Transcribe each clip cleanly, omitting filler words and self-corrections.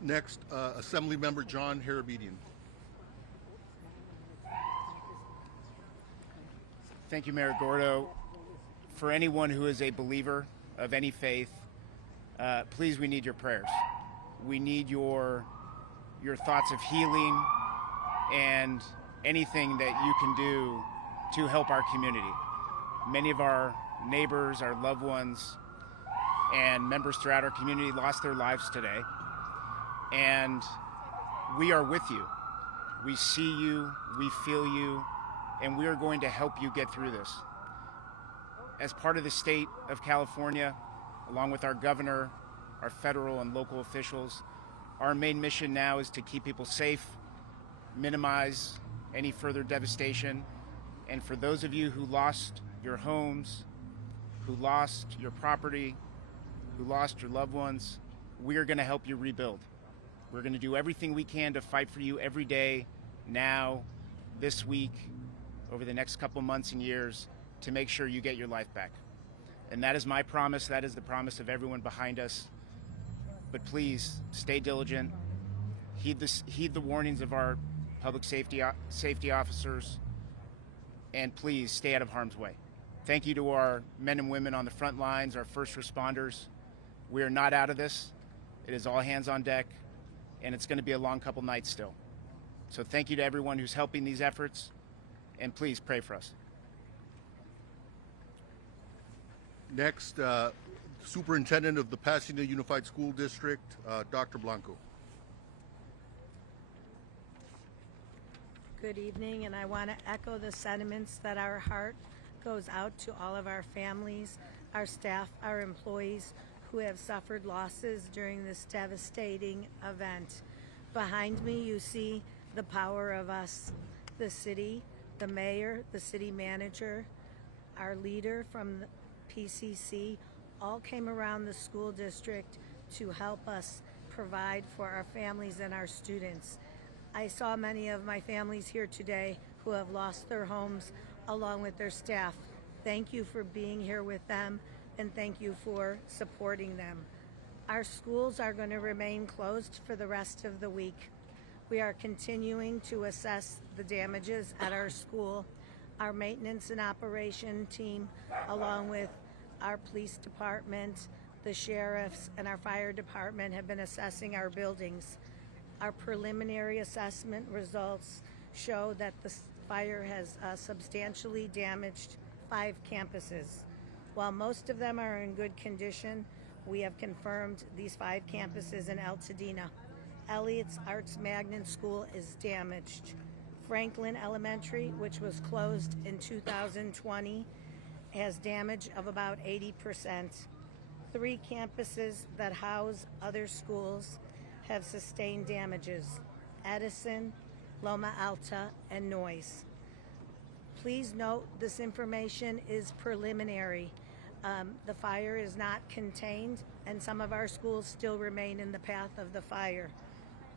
Next, Assemblymember John Harabedian. Thank you, Mayor Gordo. For anyone who is a believer of any faith, please, we need your prayers. We need your thoughts of healing and anything that you can do to help our community. Many of our neighbors, our loved ones, and members throughout our community lost their lives today. And we are with you. We see you, we feel you, and we are going to help you get through this. As part of the state of California, along with our governor, our federal and local officials, our main mission now is to keep people safe, minimize any further devastation, and for those of you who lost your homes, who lost your property, who lost your loved ones, we are going to help you rebuild. We're going to do everything we can to fight for you every day, now, this week, over the next couple months and years, to make sure you get your life back. And that is my promise. That is the promise of everyone behind us. But please, stay diligent. Heed the warnings of our public safety officers. And please, stay out of harm's way. Thank you to our men and women on the front lines, our first responders. We are not out of this. It is all hands on deck, and it's going to be a long couple nights still. So thank you to everyone who's helping these efforts, and please pray for us. Next, Superintendent of the Pasadena Unified School District, Dr. Blanco. Good evening, and I want to echo the sentiments that our heart goes out to all of our families, our staff, our employees who have suffered losses during this devastating event. Behind me, you see the power of us, the city, the mayor, the city manager, our leader from the PCC, all came around the school district to help us provide for our families and our students. I saw many of my families here today who have lost their homes along with their staff. Thank you for being here with them, and thank you for supporting them. Our schools are going to remain closed for the rest of the week. We are continuing to assess the damages at our school. Our maintenance and operation team, along with our police department, the sheriffs, and our fire department have been assessing our buildings. Our preliminary assessment results show that the fire has substantially damaged 5 campuses. While most of them are in good condition, we have confirmed these 5 campuses in Pasadena. Elliott's Arts Magnet School is damaged. Franklin Elementary, which was closed in 2020, has damage of about 80%. 3 campuses that house other schools have sustained damages: Edison, Loma Alta, and Noyes. Please note this information is preliminary. The fire is not contained, and some of our schools still remain in the path of the fire.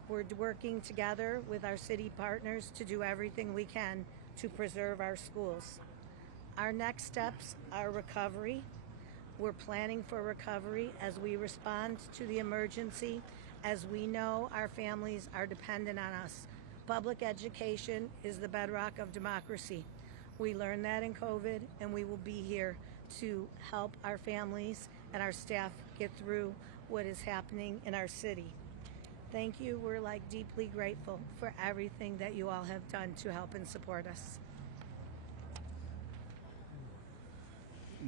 We're working together with our city partners to do everything we can to preserve our schools. Our next steps are recovery. We're planning for recovery as we respond to the emergency, as we know our families are dependent on us. Public education is the bedrock of democracy. We learned that in COVID, and we will be here to help our families and our staff get through what is happening in our city. Thank you. We're deeply grateful for everything that you all have done to help and support us.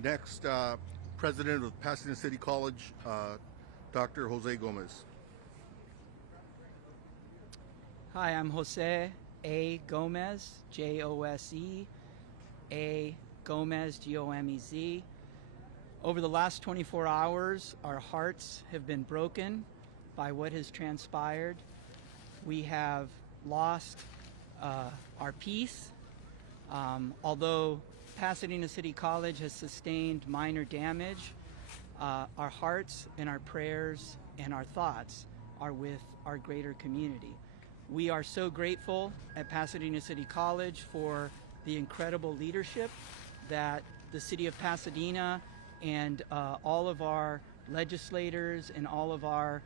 Next, President of Pasadena City College, Dr. Jose Gomez. Hi, I'm Jose A. Gomez, Jose A. Gomez, Gomez. Over the last 24 hours, our hearts have been broken by what has transpired. We have lost our peace. Although Pasadena City College has sustained minor damage, our hearts and our prayers and our thoughts are with our greater community. We are so grateful at Pasadena City College for the incredible leadership that the city of Pasadena and all of our legislators and all of our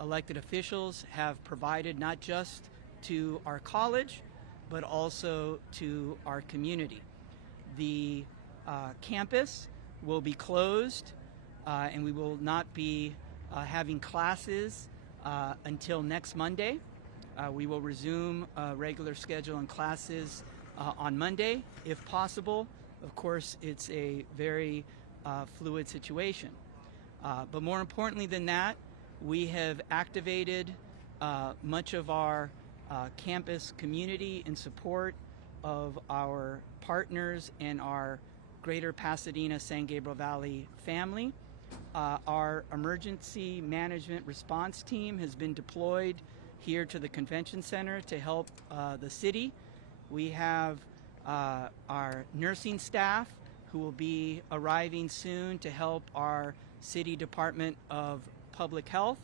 elected officials have provided not just to our college, but also to our community. The campus will be closed and we will not be having classes until next Monday. We will resume regular schedule and classes on Monday, if possible. Of course, it's a very fluid situation. But more importantly than that, we have activated much of our campus community in support of our partners and our greater Pasadena San Gabriel Valley family. Our emergency management response team has been deployed here to the convention center to help the city. We have our nursing staff who will be arriving soon to help our City Department of Public Health,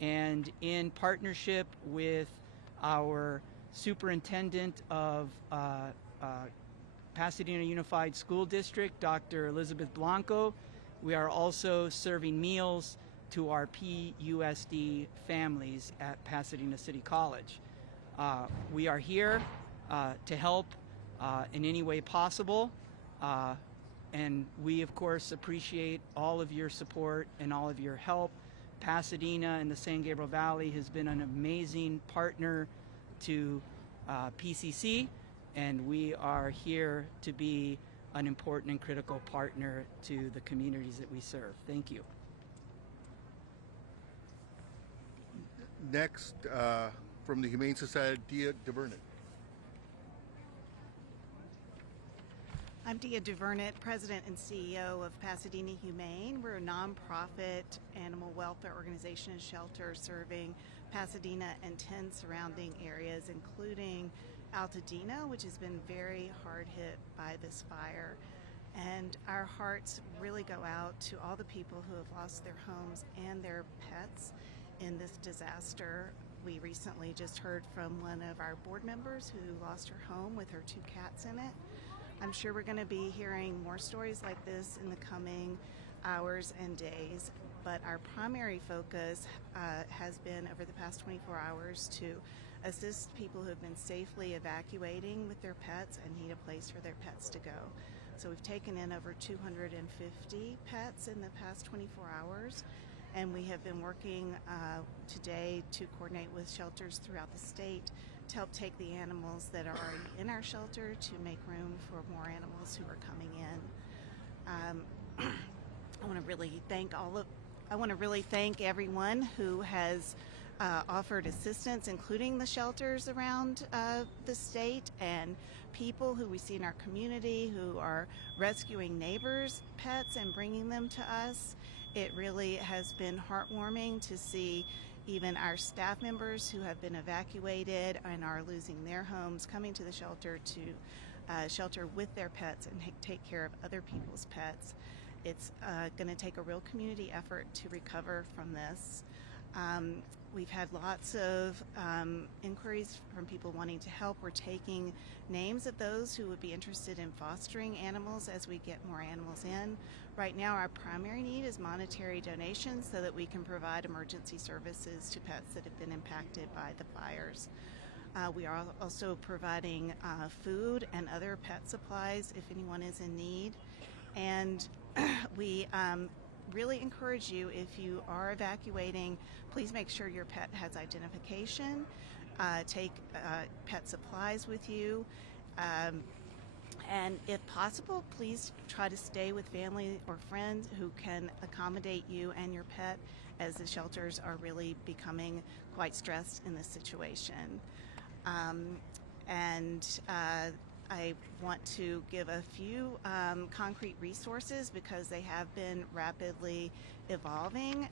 and in partnership with our superintendent of Pasadena Unified School District, Dr. Elizabeth Blanco, we are also serving meals to our PUSD families at Pasadena City College. We are here to help in any way possible, and we of course appreciate all of your support and all of your help. Pasadena and the San Gabriel Valley has been an amazing partner to PCC, and we are here to be an important and critical partner to the communities that we serve. Thank you. Next, from the Humane Society, Dia DeVernit. I'm Dia DeVernit, President and CEO of Pasadena Humane. We're a nonprofit animal welfare organization and shelter serving Pasadena and 10 surrounding areas, including Altadena, which has been very hard hit by this fire. And our hearts really go out to all the people who have lost their homes and their pets in this disaster. We recently just heard from one of our board members who lost her home with her 2 cats in it. I'm sure we're going to be hearing more stories like this in the coming hours and days, but our primary focus has been over the past 24 hours to assist people who have been safely evacuating with their pets and need a place for their pets to go. So we've taken in over 250 pets in the past 24 hours, and we have been working today to coordinate with shelters throughout the state to help take the animals that are already in our shelter to make room for more animals who are coming in. I want to really thank everyone who has offered assistance, including the shelters around the state and people who we see in our community who are rescuing neighbors' pets and bringing them to us. It really has been heartwarming to see even our staff members who have been evacuated and are losing their homes coming to the shelter to shelter with their pets and take care of other people's pets. It's going to take a real community effort to recover from this. We've had lots of inquiries from people wanting to help. We're taking names of those who would be interested in fostering animals as we get more animals in. Right now, our primary need is monetary donations so that we can provide emergency services to pets that have been impacted by the fires. We are also providing food and other pet supplies if anyone is in need. And we really encourage you, if you are evacuating, please make sure your pet has identification. Take pet supplies with you. And if possible, please try to stay with family or friends who can accommodate you and your pet, as the shelters are really becoming quite stressed in this situation. I want to give a few concrete resources because they have been rapidly evolving.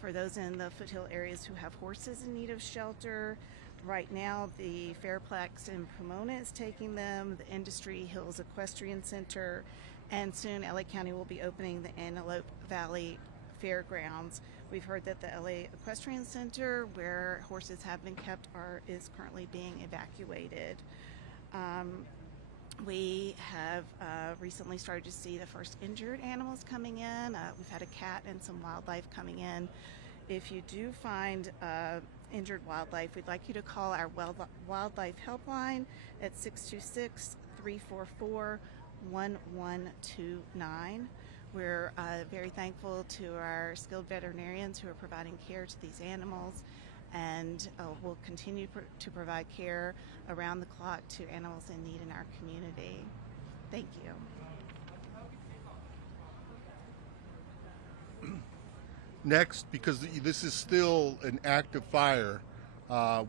For those in the foothill areas who have horses in need of shelter, right now the Fairplex in Pomona is taking them, the Industry Hills Equestrian Center, and soon LA County will be opening the Antelope Valley Fairgrounds. We've heard that the LA Equestrian Center, where horses have been kept, is currently being evacuated. We have recently started to see the first injured animals coming in. We've had a cat and some wildlife coming in If you do find injured wildlife, we'd like you to call our wildlife helpline at 626-344-1129. We're very thankful to our skilled veterinarians who are providing care to these animals, and we'll continue to provide care around the clock to animals in need in our community. Thank you. Next, because this is still an active fire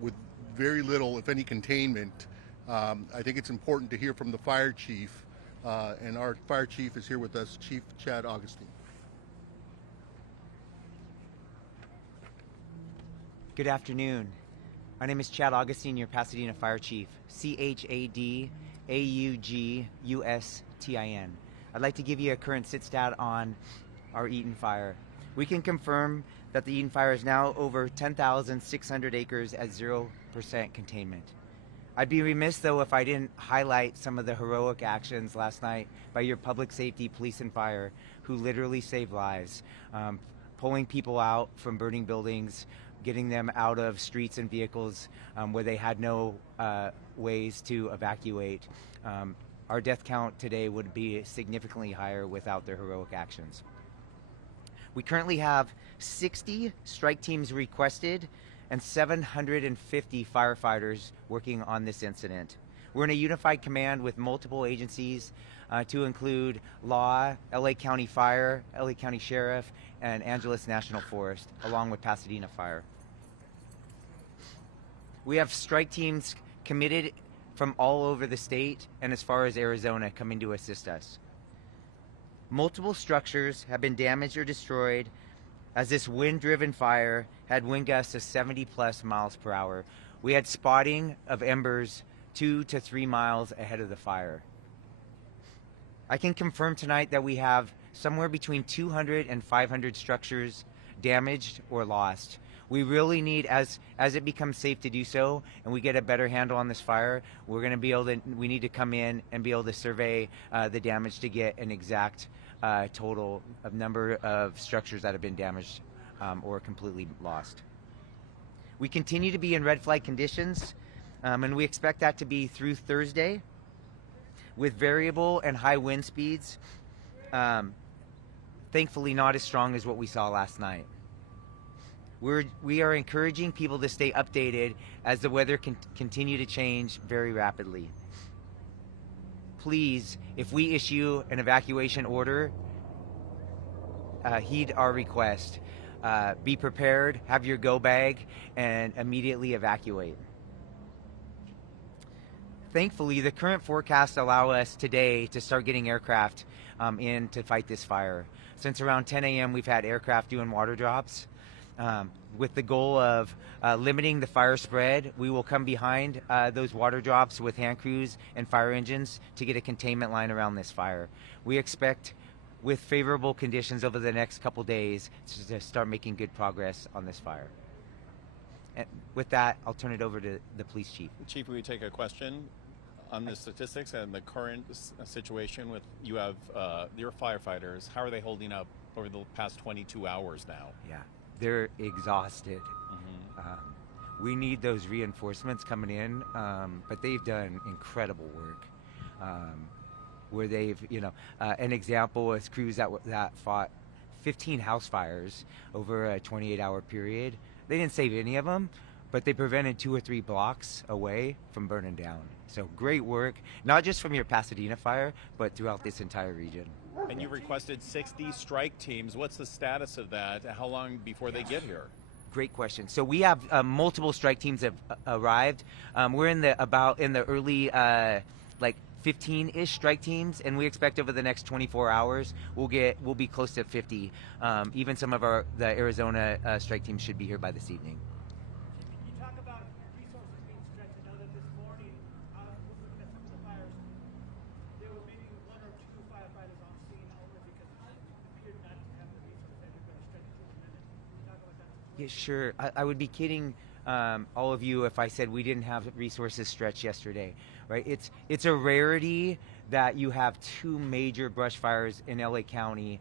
with very little, if any, containment, I think it's important to hear from the fire chief, and our fire chief is here with us, Chief Chad Augustine. Good afternoon. My name is Chad Augustine, your Pasadena Fire Chief, ChadAugustin. I'd like to give you a current stat on our Eaton fire. We can confirm that the Eaton fire is now over 10,600 acres at 0% containment. I'd be remiss, though, if I didn't highlight some of the heroic actions last night by your public safety, police, and fire, who literally saved lives, pulling people out from burning buildings, getting them out of streets and vehicles where they had no ways to evacuate. Our death count today would be significantly higher without their heroic actions. We currently have 60 strike teams requested and 750 firefighters working on this incident. We're in a unified command with multiple agencies to include law, LA County Fire, LA County Sheriff, and Angeles National Forest, along with Pasadena Fire. We have strike teams committed from all over the state and as far as Arizona coming to assist us. Multiple structures have been damaged or destroyed as this wind-driven fire had wind gusts of 70+ miles per hour. We had spotting of embers 2 to 3 miles ahead of the fire. I can confirm tonight that we have somewhere between 200 and 500 structures damaged or lost. We really need, as it becomes safe to do so, and we get a better handle on this fire, we need to come in and be able to survey the damage to get an exact total of number of structures that have been damaged or completely lost. We continue to be in red flag conditions, and we expect that to be through Thursday, with variable and high wind speeds, thankfully not as strong as what we saw last night. We are encouraging people to stay updated as the weather can continue to change very rapidly. Please, if we issue an evacuation order, heed our request. Be prepared, have your go bag, and immediately evacuate. Thankfully, the current forecasts allow us today to start getting aircraft in to fight this fire. Since around 10 a.m., we've had aircraft doing water drops. With the goal of limiting the fire spread, we will come behind those water drops with hand crews and fire engines to get a containment line around this fire. We expect, with favorable conditions over the next couple days, to start making good progress on this fire. And with that, I'll turn it over to the police chief. Chief, will you take a question on the statistics and the current situation with you have your firefighters? How are they holding up over the past 22 hours now? Yeah. They're exhausted. We need those reinforcements coming in, but they've done incredible work. Where they've, an example is crews that fought 15 house fires over a 28-hour period. They didn't save any of them, but they prevented 2 or 3 blocks away from burning down. So great work, not just from your Pasadena fire, but throughout this entire region. And you requested 60 strike teams. What's the status of that? How long before they get here? Great question. So we have multiple strike teams have arrived. We're in the early 15-ish strike teams, and we expect over the next 24 hours we'll be close to 50. Even some of the Arizona strike teams should be here by this evening. You talk about resources being stretched. I know that this morning, looking at some of the fires, there were maybe 1 or 2 firefighters on scene only because it appeared not to have the resources. Everybody stretched to the minute. Can you talk about that? Yeah, sure. I would be kidding all of you if I said we didn't have resources stretched yesterday, right? It's a rarity that you have 2 major brush fires in LA County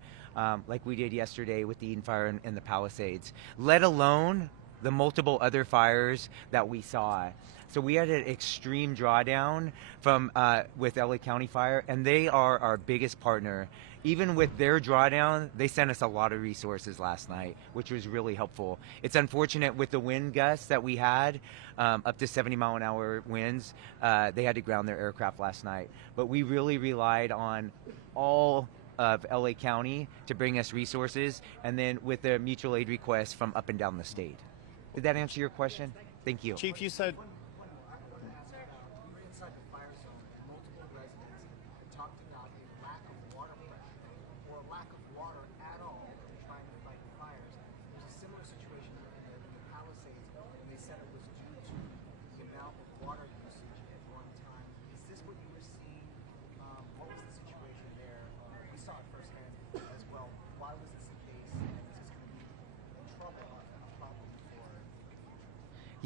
like we did yesterday with the Eden Fire and the Palisades, let alone the multiple other fires that we saw. So we had an extreme drawdown from with LA County Fire, and they are our biggest partner. Even with their drawdown, they sent us a lot of resources last night, which was really helpful. It's unfortunate with the wind gusts that we had, up to 70-mile-an-hour winds, they had to ground their aircraft last night. But we really relied on all of LA County to bring us resources, and then with the mutual aid requests from up and down the state. Did that answer your question? Thank you. Chief, you said Inside the fire zone, multiple residents had talked about a lack of water pressure or a lack of water at all in trying to fight the fires. There's a similar situation in the Palisades, and they said it was due to the amount of water usage at one time. Is this what you were seeing? What was the situation there? We saw it firsthand as well. Why was this the case? And is this going to be a problem for?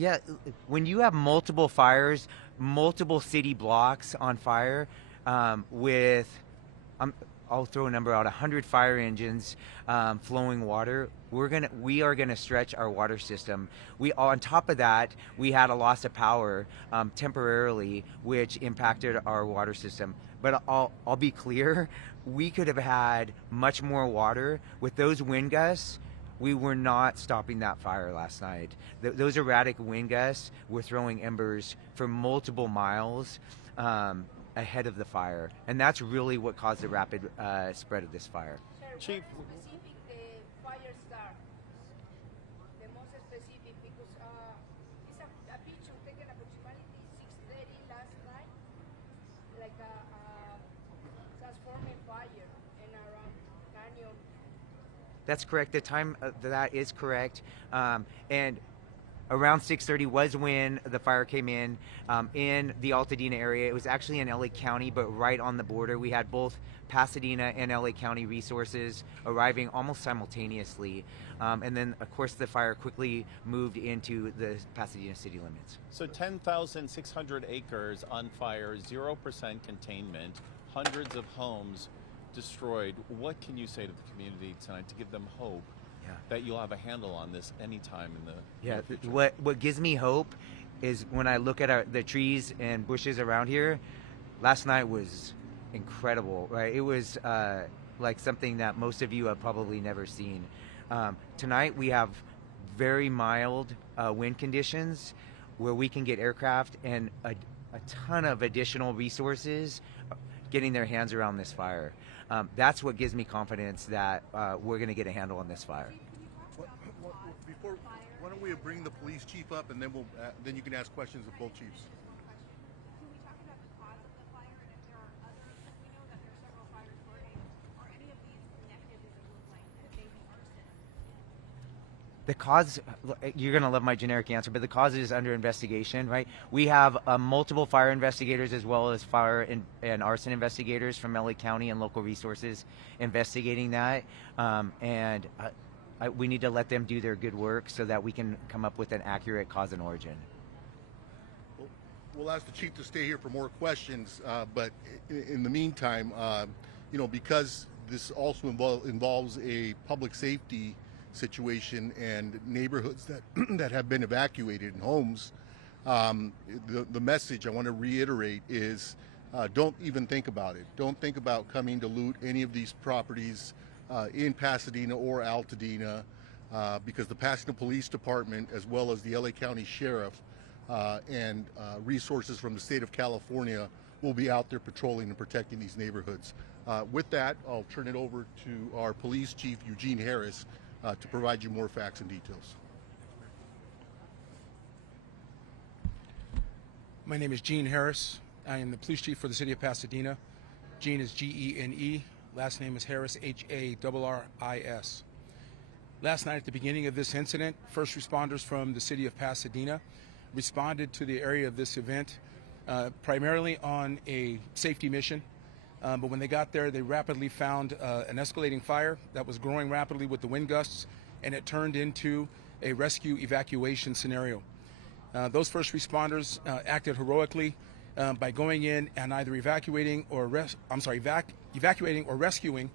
Yeah, when you have multiple fires, multiple city blocks on fire, with, I'll throw a number out, 100 fire engines flowing water, we are gonna stretch our water system. On top of that, we had a loss of power temporarily, which impacted our water system. But I'll be clear, we could have had much more water with those wind gusts. We were not stopping that fire last night. Those erratic wind gusts were throwing embers for multiple miles ahead of the fire. And that's really what caused the rapid spread of this fire. Chief, Specific fire start, the most specific, because it's a picture taken approximately 6:30 last night, like a transforming fire in around canyon. That's correct. The time that is correct. And around 6:30 was when the fire came in the Altadena area. It was actually in LA County, but right on the border. We had both Pasadena and LA County resources arriving almost simultaneously. And then, of course, the fire quickly moved into the Pasadena city limits. so 10,600 acres on fire, 0% containment, hundreds of homes destroyed. What can you say to the community tonight to give them hope that you'll have a handle on this anytime in the near future? What gives me hope is when I look at the trees and bushes around here. Last night was incredible, right? It was like something that most of you have probably never seen. Tonight we have very mild wind conditions where we can get aircraft and a ton of additional resources getting their hands around this fire. That's what gives me confidence that we're going to get a handle on this fire. Before, why don't we bring the police chief up, and then then you can ask questions of both chiefs. Can we talk about the cause of the fire and if there are others? We know that there are several fires burning. Are any of these connected? Does it look like maybe arson? The cause, you're going to love my generic answer, but the cause is under investigation, right? We have multiple fire investigators as well as fire and arson investigators from LA County and local resources investigating that. We need to let them do their good work so that we can come up with an accurate cause and origin. We'll ask the chief to stay here for more questions, but in the meantime, because this also involves a public safety situation and neighborhoods that have been evacuated and homes, the message I want to reiterate is don't even think about it. Don't think about coming to loot any of these properties in Pasadena or Altadena, because the Pasadena Police Department, as well as the LA County Sheriff and resources from the state of California, will be out there patrolling and protecting these neighborhoods. With that, I'll turn it over to our police chief, Eugene Harris, to provide you more facts and details. My name is Gene Harris. I am the police chief for the city of Pasadena. Gene is Gene. Last name is Harris, Harris. Last night at the beginning of this incident, first responders from the city of Pasadena responded to the area of this event primarily on a safety mission. But when they got there, they rapidly found an escalating fire that was growing rapidly with the wind gusts, and it turned into a rescue evacuation scenario. Those first responders acted heroically by going in and either evacuating or rescuing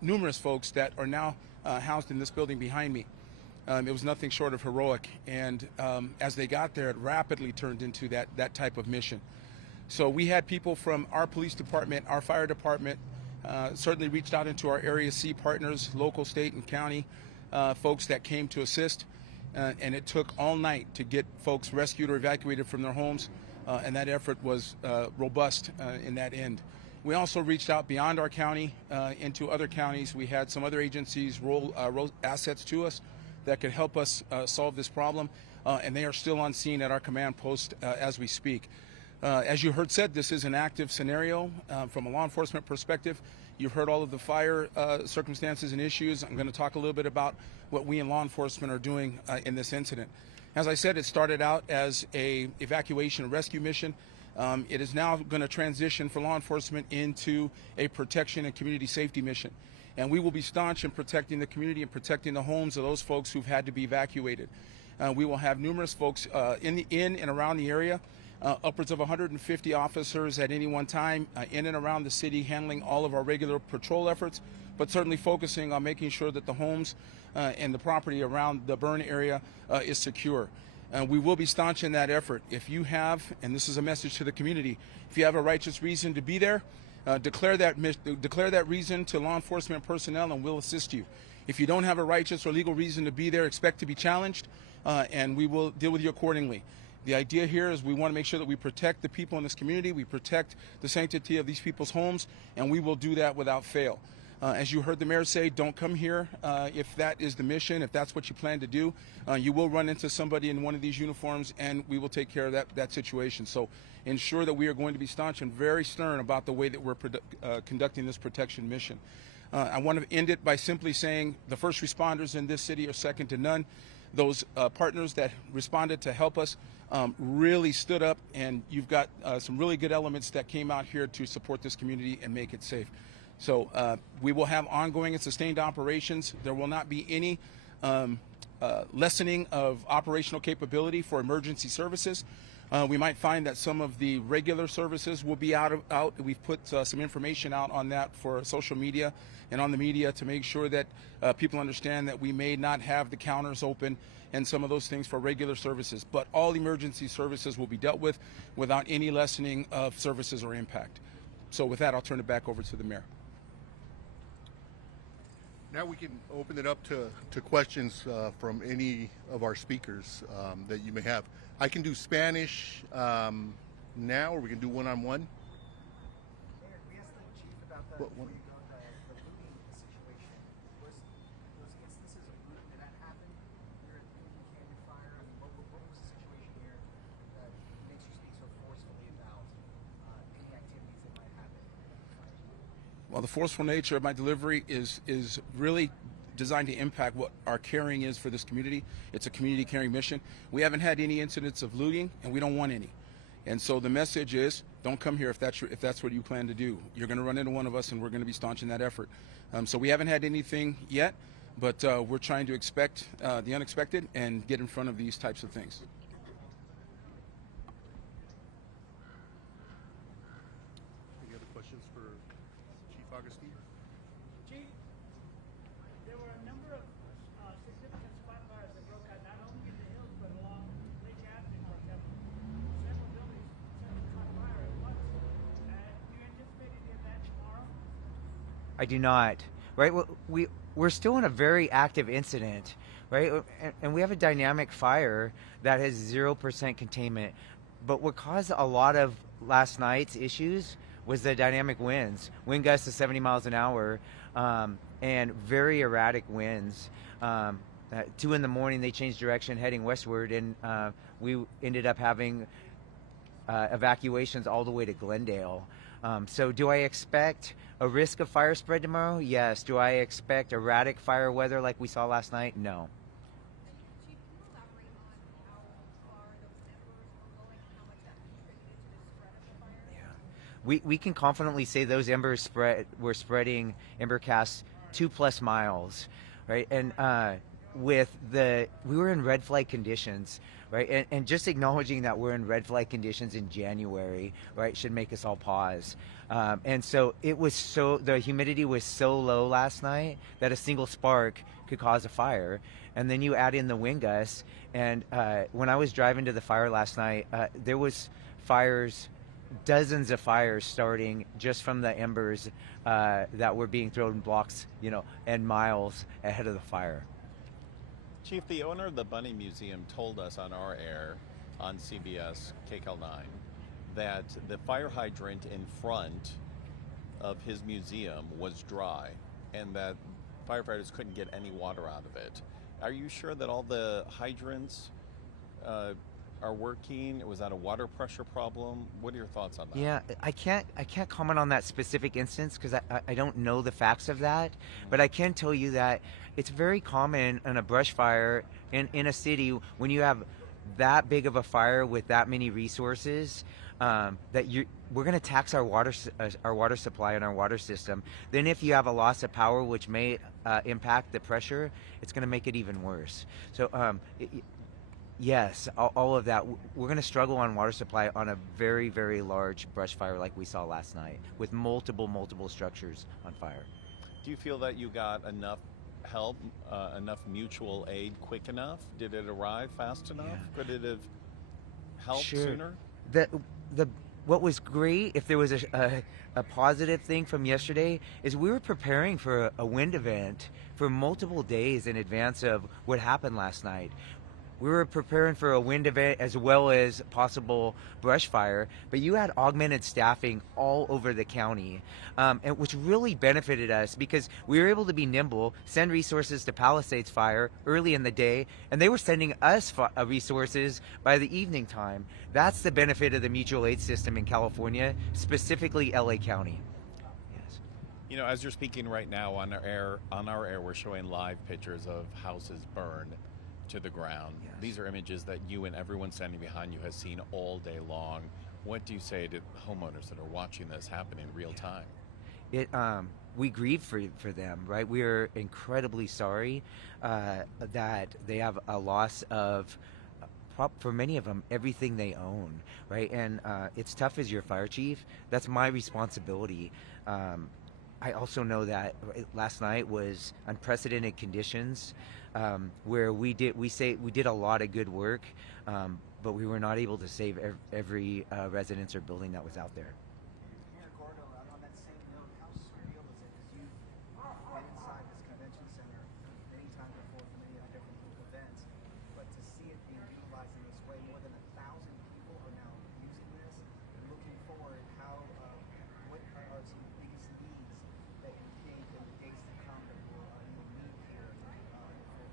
numerous folks that are now housed in this building behind me. It was nothing short of heroic, and as they got there, it rapidly turned into that type of mission. So we had people from our police department, our fire department, certainly reached out into our Area C partners, local, state, and county folks that came to assist, and it took all night to get folks rescued or evacuated from their homes, and that effort was robust in that end. We also reached out beyond our county into other counties. We had some other agencies roll assets to us that could help us solve this problem, and they are still on scene at our command post as we speak. As you heard said, this is an active scenario from a law enforcement perspective. You've heard all of the fire circumstances and issues. I'm going to talk a little bit about what we in law enforcement are doing in this incident. As I said, it started out as a evacuation and rescue mission. It is now going to transition for law enforcement into a protection and community safety mission. And we will be staunch in protecting the community and protecting the homes of those folks who've had to be evacuated. We will have numerous folks in and around the area, upwards of 150 officers at any one time in and around the city handling all of our regular patrol efforts, but certainly focusing on making sure that the homes and the property around the burn area is secure. We will be staunch in that effort. If you have, and this is a message to the community, if you have a righteous reason to be there, declare that reason to law enforcement personnel and we'll assist you. If you don't have a righteous or legal reason to be there, expect to be challenged and we will deal with you accordingly. The idea here is we want to make sure that we protect the people in this community, we protect the sanctity of these people's homes, and we will do that without fail. As you heard the mayor say, don't come here if that is the mission, if that's what you plan to do. You will run into somebody in one of these uniforms, and we will take care of that situation. So ensure that we are going to be staunch and very stern about the way that we're conducting this protection mission. I want to end it by simply saying the first responders in this city are second to none. Those partners that responded to help us really stood up, and you've got some really good elements that came out here to support this community and make it safe. So we will have ongoing and sustained operations. There will not be any lessening of operational capability for emergency services. We might find that some of the regular services will be out. We've put some information out on that for social media and on the media to make sure that people understand that we may not have the counters open and some of those things for regular services. But all emergency services will be dealt with without any lessening of services or impact. So with that, I'll turn it back over to the mayor. Now we can open it up to questions from any of our speakers that you may have. I can do Spanish now, or we can do one-on-one. Mayor, we asked the chief about the looting situation. Was instances of looting that happened here at the Canyon Fire? I mean, what was the situation here that makes you speak so forcefully about any activities that might happen? Well, the forceful nature of my delivery is really designed to impact what our caring is for this community. It's a community caring mission. We haven't had any incidents of looting, and we don't want any. And so the message is, don't come here if that's what you plan to do. You're going to run into one of us, and we're going to be staunch in that effort. So we haven't had anything yet, but we're trying to expect the unexpected and get in front of these types of things. Any other questions for Chief Augustine? Chief, there were a number of significant spot fires that broke out not only in the hills but along Lake Avenue, for example. Several buildings caught fire at once. Do you anticipate any of that tomorrow? I do not. Right? We're still in a very active incident, right? And we have a dynamic fire that has 0% containment. But what caused a lot of last night's issues was the dynamic winds, wind gusts of 70 miles an hour, and very erratic winds. At 2 in the morning, they changed direction, heading westward, and we ended up having evacuations all the way to Glendale. So do I expect a risk of fire spread tomorrow? Yes. Do I expect erratic fire weather like we saw last night? No. Chief, can you elaborate on how far those embers were going and how much that contributed to the spread of the fire? Yeah. We can confidently say those embers were spreading ember casts 2+ miles, right? And we were in red flag conditions, right? And just acknowledging that we're in red flag conditions in January, right, should make us all pause. And so the humidity was so low last night that a single spark could cause a fire. And then you add in the wind gusts. And when I was driving to the fire last night, there was fires, dozens of fires starting just from the embers that were being thrown blocks, and miles ahead of the fire. Chief, the owner of the Bunny Museum told us on our air on CBS KCAL 9 that the fire hydrant in front of his museum was dry and that firefighters couldn't get any water out of it. Are you sure that all the hydrants are working? Was that a water pressure problem? What are your thoughts on that? Yeah, I can't comment on that specific instance because I don't know the facts of that, but I can tell you that it's very common in a brush fire in a city when you have that big of a fire with that many resources that we're going to tax our water supply and our water system. Then if you have a loss of power, which may impact the pressure, it's going to make it even worse. So yes, all of that. We're going to struggle on water supply on a very, very large brush fire like we saw last night with multiple structures on fire. Do you feel that you got enough help, enough mutual aid quick enough? Did it arrive fast enough? Yeah. Could it have helped sooner? What was great, if there was a positive thing from yesterday, is we were preparing for a wind event for multiple days in advance of what happened last night. We were preparing for a wind event as well as possible brush fire, but you had augmented staffing all over the county, which really benefited us because we were able to be nimble, send resources to Palisades Fire early in the day, and they were sending us resources by the evening time. That's the benefit of the mutual aid system in California, specifically LA County. Yes. As you're speaking right now on our air, we're showing live pictures of houses burned to the ground. Yes. These are images that you and everyone standing behind you has seen all day long. What do you say to homeowners that are watching this happen in real time? We grieve for them, right? We are incredibly sorry that they have a loss of, for many of them, everything they own, right? And it's tough as your fire chief. That's my responsibility. I also know that last night was unprecedented conditions where we did a lot of good work, but we were not able to save every residence or building that was out there. Mayor Gordo, on that same note, how surreal is it? Because you've been inside this convention center many times before for many different events, but to see it being utilized in this way, more than 1,000 people are now using this. And looking forward, what are some of the biggest needs that you think in the days to come that you will need here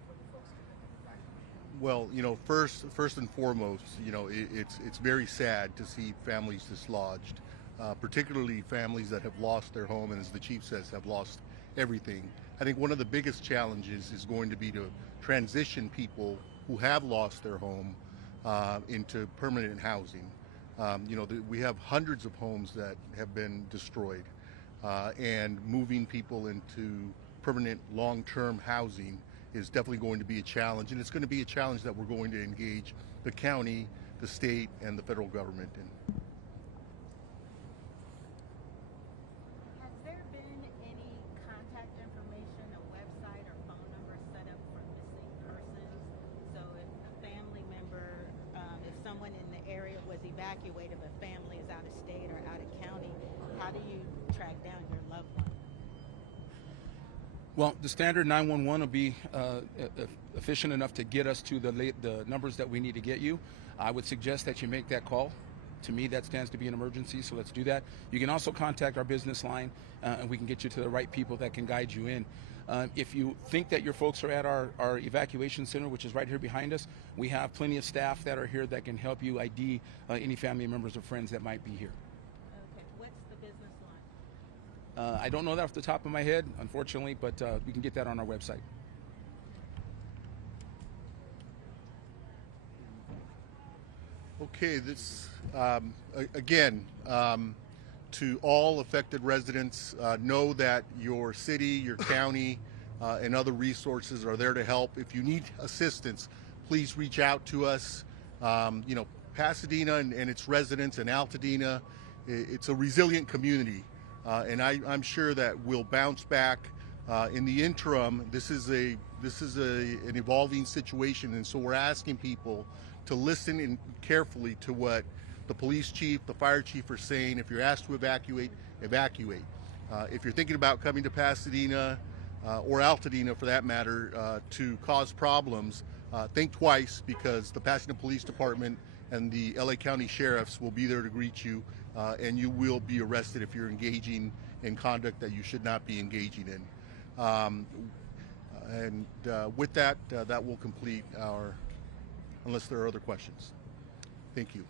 for the folks to evacuate? Well, first and foremost, it's very sad to see families dislodged, particularly families that have lost their home and, as the chief says, have lost everything. I think one of the biggest challenges is going to be to transition people who have lost their home into permanent housing. We have hundreds of homes that have been destroyed, and moving people into permanent long-term housing is definitely going to be a challenge, and it's going to be a challenge that we're going to engage the county, the state, and the federal government in. Has there been any contact information, a website or phone number set up for missing persons? So if a family member, if someone in the area was evacuated, but family is out of state or out of county, how do you track down your loved one? Well, the standard 911 will be efficient enough to get us to the numbers that we need to get you. I would suggest that you make that call. To me, that stands to be an emergency, so let's do that. You can also contact our business line, and we can get you to the right people that can guide you in. If you think that your folks are at our evacuation center, which is right here behind us, we have plenty of staff that are here that can help you ID any family members or friends that might be here. I don't know that off the top of my head, unfortunately, but we can get that on our website. Okay, this again, to all affected residents, know that your city, your county, and other resources are there to help. If you need assistance, please reach out to us. Pasadena and its residents and Altadena, it's a resilient community, and I'm sure that we'll bounce back. In the interim, this is an evolving situation, and so we're asking people to listen in carefully to what the police chief, the fire chief are saying. If you're asked to evacuate, evacuate. If you're thinking about coming to Pasadena or Altadena, for that matter, to cause problems, think twice, because the Pasadena Police Department and the LA County Sheriffs will be there to greet you, and you will be arrested if you're engaging in conduct that you should not be engaging in. With that, that will complete our, unless there are other questions. Thank you.